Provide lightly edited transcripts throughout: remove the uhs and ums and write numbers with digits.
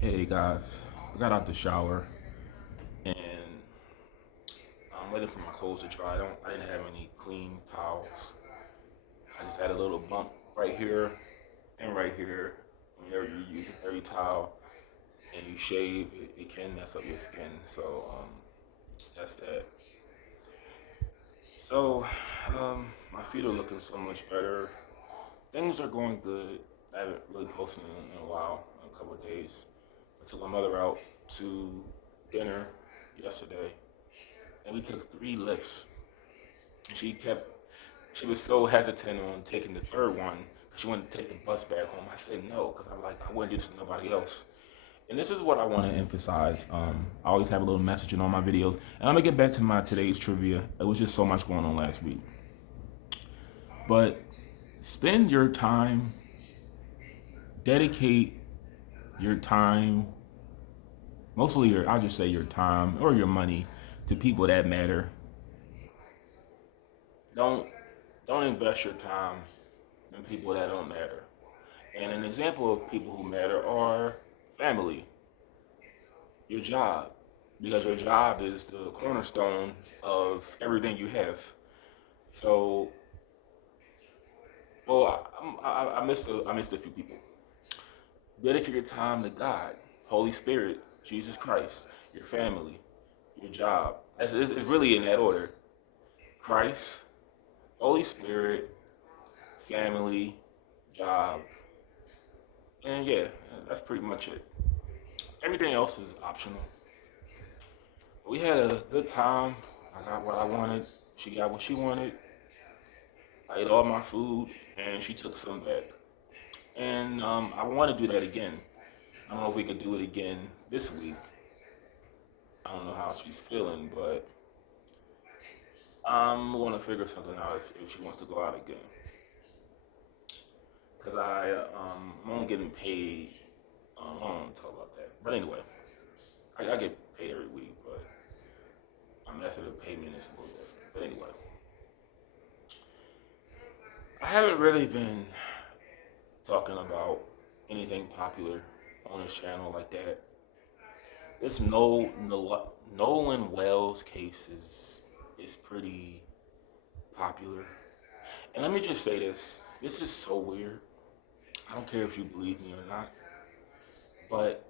Hey guys, I got out the shower and I'm waiting for my clothes to dry. I didn't have any clean towels. I just had a little bump right here and right here. Whenever you use a dirty towel and you shave, it can mess up your skin. So that's that. So my feet are looking so much better. Things are going good. I haven't really posted in a while, in a couple of days. I took my mother out to dinner yesterday and we took 3 lifts. And she was so hesitant on taking the third one because she wanted to take the bus back home. I said no because I'm like, I wouldn't do this to nobody else. And this is what I want to emphasize. I always have a little message in all my videos. And I'm going to get back to my today's trivia. It was just so much going on last week. But spend your time, dedicate your time, mostly I'll just say your time or your money to people that matter. Don't don't invest your time in people that don't matter. And an example of people who matter are family, your job, because your job is the cornerstone of everything you have. So, well, I missed a few people. Dedicate your time to God, Holy Spirit, Jesus Christ, your family, your job. It's really in that order: Christ, Holy Spirit, family, job, and yeah, that's pretty much it. Everything else is optional. We had a good time. I got what I wanted. She got what she wanted. I ate all my food, and she took some back. And I want to do that again. I don't know if we could do it again this week. I don't know how she's feeling, but I'm going to figure something out if she wants to go out again. Because I'm only getting paid. I don't want to talk about that. But anyway, I get paid every week, but my method of payment is a little different. But anyway, I haven't really been talking about anything popular on this channel like that. This Nolan Wells case is pretty popular. And let me just say this. This is so weird. I don't care if you believe me or not. But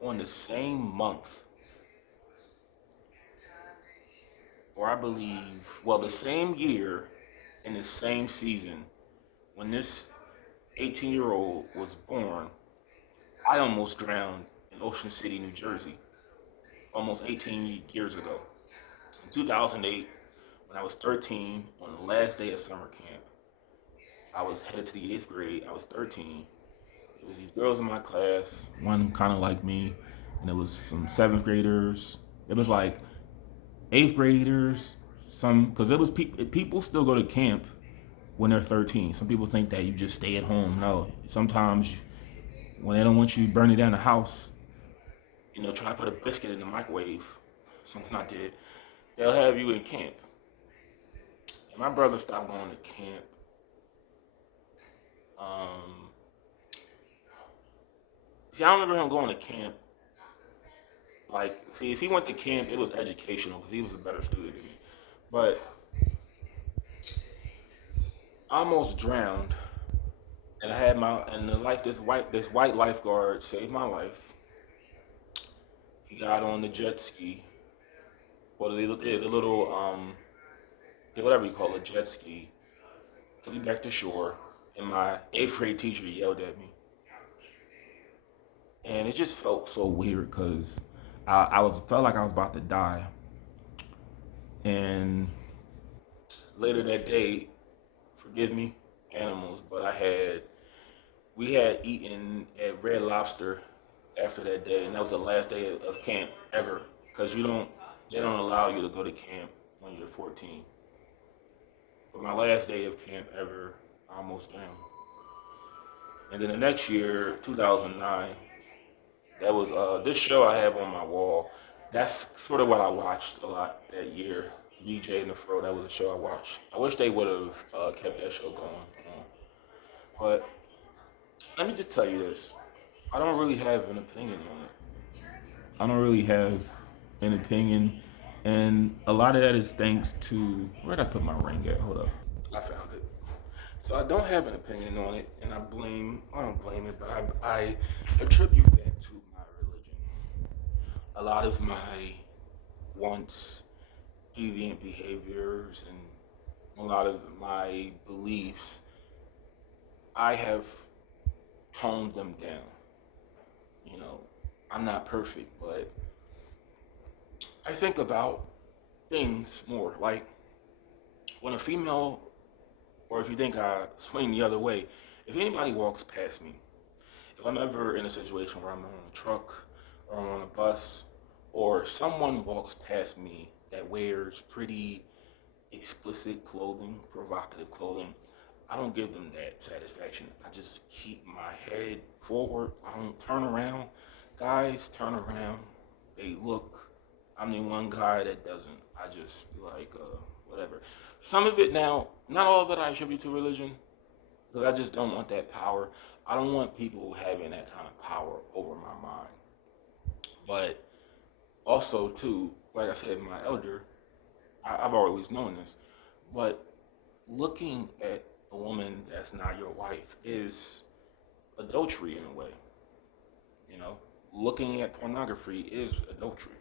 on the same month, or I believe, well, the same year in the same season, when this 18-year-old was born, I almost drowned in Ocean City, New Jersey, almost 18 years ago. In 2008, when I was 13, on the last day of summer camp, I was headed to the 8th grade. I was 13. It was these girls in my class, one kind of like me, and it was some 7th graders. It was like 8th graders, some, because it was people still go to camp when they're 13. Some people think that you just stay at home. No, sometimes when they don't want you burning down the house, trying to put a biscuit in the microwave, something I did, they'll have you in camp. And my brother stopped going to camp. Um, See, I don't remember him going to camp. Like, see, if he went to camp, it was educational because he was a better student than me. But I almost drowned, and I had this white lifeguard saved my life. He got on the jet ski, or the little whatever you call it, jet ski, took me back to shore, and my 8th grade teacher yelled at me, and it just felt so weird because I felt like I was about to die, and later that day, forgive me, animals, but we had eaten at Red Lobster after that day, and that was the last day of camp ever, because they don't allow you to go to camp when you're 14. But my last day of camp ever, I almost drowned. And then the next year, 2009, that was this show I have on my wall. That's sort of what I watched a lot that year. DJ and the Fro, that was a show I watched. I wish they would have kept that show going. But let me just tell you this. I don't really have an opinion on it. I don't really have an opinion, and a lot of that is thanks to where'd I put my ring at? Hold up, I found it. So I don't have an opinion on it, and I don't blame it, but I attribute that to my religion. A lot of my once deviant behaviors and a lot of my beliefs, I have toned them down. You know, I'm not perfect, but I think about things more. Like when a female, or if you think I swing the other way, if anybody walks past me, if I'm ever in a situation where I'm on a truck or I'm on a bus, or someone walks past me that wears pretty explicit clothing, provocative clothing, I don't give them that satisfaction. I just keep my head forward. I don't turn around. Guys turn around. They look. I'm the one guy that doesn't. I just be like, whatever. Some of it now, not all of it I attribute to religion, because I just don't want that power. I don't want people having that kind of power over my mind. But also, too, like I said, my elder, I've always known this, but looking at a woman that's not your wife is adultery in a way. You know, looking at pornography is adultery.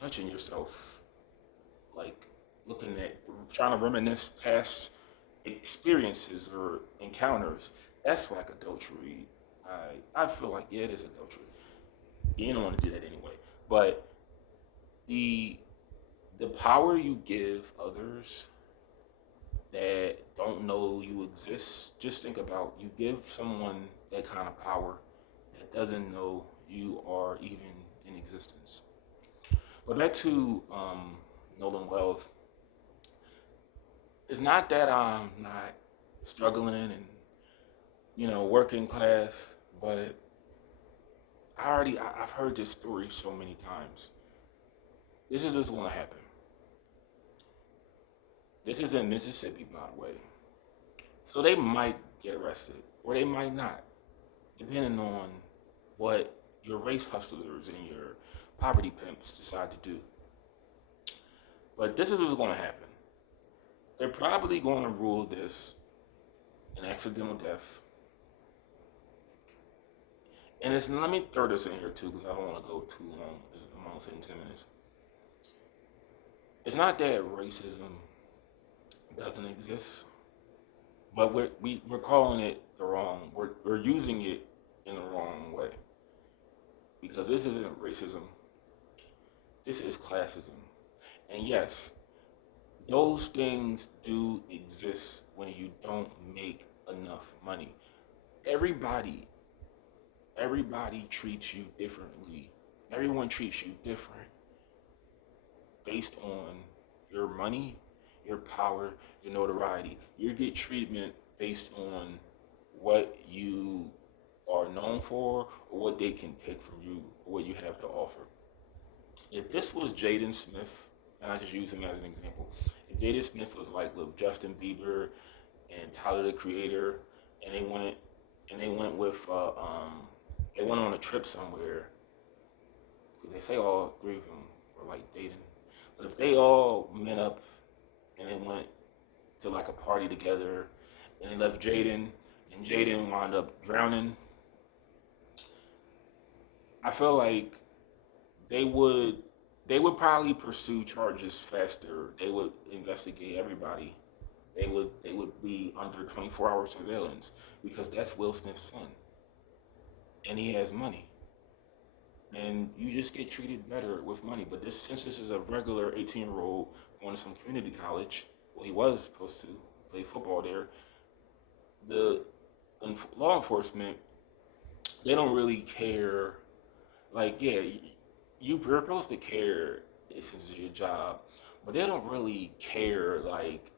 Touching yourself, like looking at, trying to reminisce past experiences or encounters, that's like adultery. I feel like yeah, it is adultery. You don't want to do that anyway. But the the power you give others that don't know you exist, just think about you give someone that kind of power that doesn't know you are even in existence. But back to Nolan Wells, it's not that I'm not struggling and working class, but I've heard this story so many times. This is what's going to happen. This is in Mississippi, by the way. So they might get arrested, or they might not, depending on what your race hustlers and your poverty pimps decide to do. But this is what's going to happen. They're probably going to rule this an accidental death. And it's, let me throw this in here too, because I don't want to go too long. I'm almost in 10 minutes. It's not that racism doesn't exist, but we're calling it the wrong. We're using it in the wrong way, because this isn't racism. This is classism. And yes, those things do exist when you don't make enough money. Everybody, everybody treats you differently. Everyone treats you different based on your money, your power, your notoriety. You get treatment based on what you are known for or what they can take from you or what you have to offer. If this was Jaden Smith, and I just use him as an example, if Jaden Smith was like with Justin Bieber and Tyler the Creator, and they went with they went on a trip somewhere, because they say all three of them were like dating, but if they all met up and they went to like a party together, and they left Jaden, and Jaden wound up drowning, I feel like they would they would probably pursue charges faster. They would investigate everybody. They would be under 24-hour surveillance, because that's Will Smith's son, and he has money, and you just get treated better with money. But this, since this is a regular 18-year-old going to some community college, well, he was supposed to play football there. The law enforcement, they don't really care. Like, yeah, you're supposed to care. This is your job, but they don't really care. Like,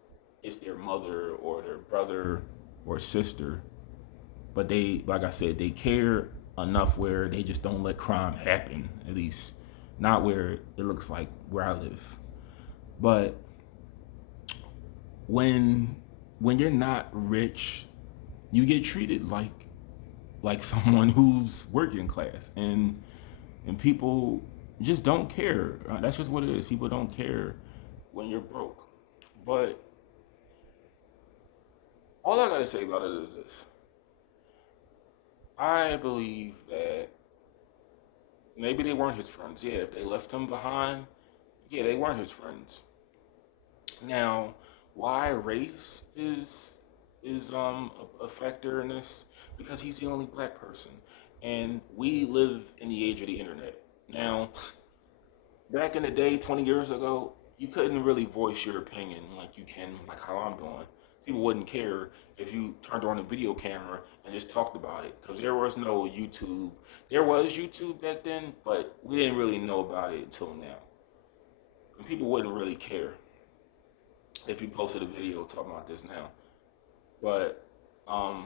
it's their mother or their brother or sister. But they, like I said, they care enough where they just don't let crime happen. At least, not where it looks like where I live. But when when you're not rich, you get treated like like someone who's working class, and people just don't care. That's just what it is. People don't care when you're broke. But all I gotta say about it is this: I believe that maybe they weren't his friends. Yeah, if they left him behind, yeah, they weren't his friends. Now, why race is a factor in this? Because he's the only black person, and we live in the age of the internet. Now, back in the day, 20 years ago, you couldn't really voice your opinion like you can, like how I'm doing. People wouldn't care if you turned on a video camera and just talked about it because there was no YouTube. There was YouTube back then, but we didn't really know about it until now. And people wouldn't really care if you posted a video talking about this now. But um,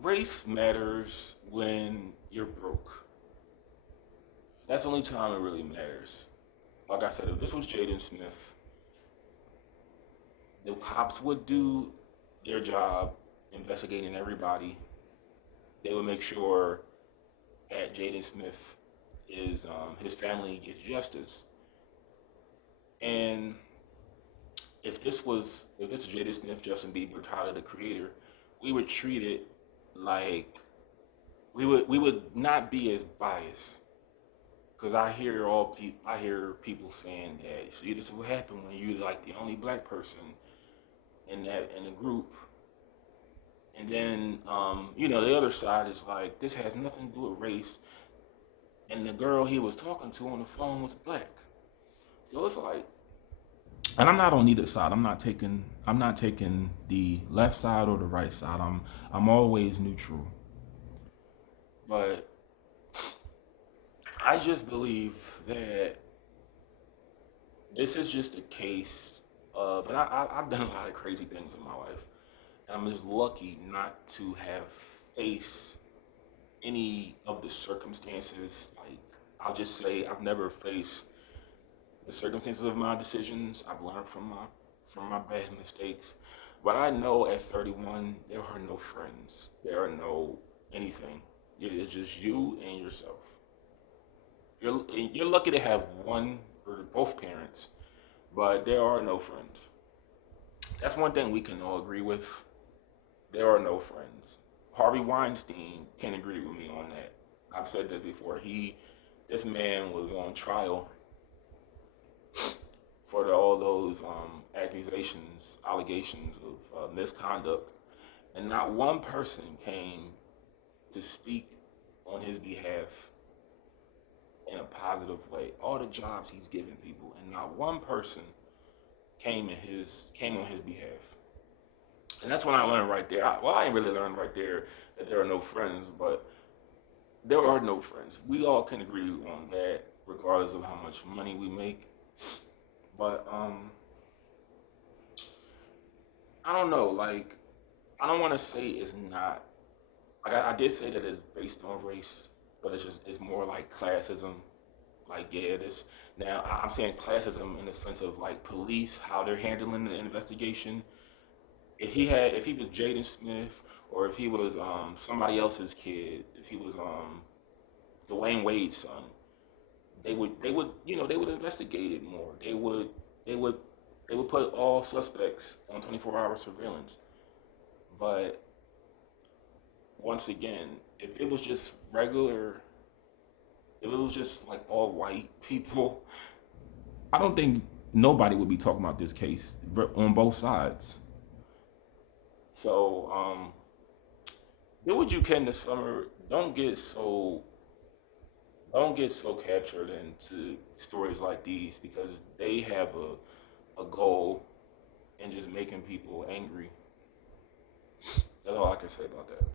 race matters when you're broke. That's the only time it really matters. Like I said, if this was Jaden Smith, the cops would do their job investigating everybody. They would make sure that Jaden Smith is his family gets justice. And if this was Jaden Smith, Justin Bieber, Tyler the Creator, we would treat it like we would not be as biased. Cause I hear people saying that see this will happen when you like the only black person in the group, and then the other side is like this has nothing to do with race, and the girl he was talking to on the phone was black. So it's like, and I'm not on either side. I'm not taking the left side or the right side. I'm always neutral. But I just believe that this is just a case of, and I've done a lot of crazy things in my life, and I'm just lucky not to have faced any of the circumstances. Like, I'll just say I've never faced the circumstances of my decisions. I've learned from my bad mistakes. But I know at 31, there are no friends. There are no anything. It's just you and yourself. You're lucky to have one or both parents, but there are no friends. That's one thing we can all agree with. There are no friends. Harvey Weinstein can agree with me on that. I've said this before. This man was on trial for all those allegations of misconduct, and not one person came to speak on his behalf in a positive way. All the jobs he's given people, and not one person came on his behalf. And that's when I learned right there. I didn't really learn right there that there are no friends, but there are no friends. We all can agree on that, regardless of how much money we make. But I don't know. Like, I don't want to say it's not. Like, I did say that it's based on race, but it's more like classism. Like, yeah, this now I'm saying classism in the sense of like police, how they're handling the investigation. If he was Jaden Smith, or if he was somebody else's kid, if he was Dwayne Wade's son, they would investigate it more. They would they would put all suspects on 24-hour surveillance. But once again, if it was just regular, if it was just like all white people, I don't think nobody would be talking about this case on both sides. So do what you can this summer. Don't get so captured into stories like these because they have a goal in just making people angry. That's all I can say about that.